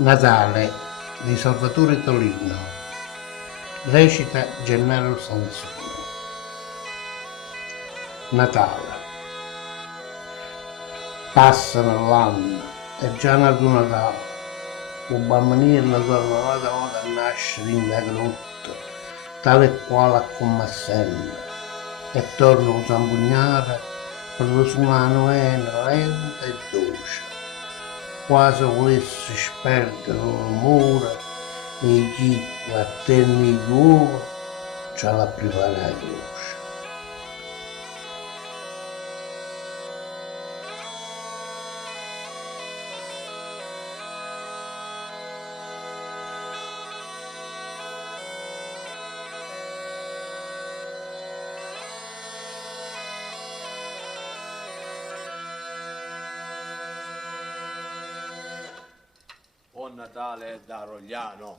Natale di Salvatore Tolino. Recita Gennaro Sansone. Natale. Passano l'anno, è già nato Natale. Un Bammeniello torna da vota a nascere in da Grotta, tale e quale comm sempre. E torna un zampugnaro per lo sunà, nuvena, lenta e doce. Quase vulesse sperdere rummore e chi vattene chiuove c'ha la prepara croce. Buon Natale da Rogliano.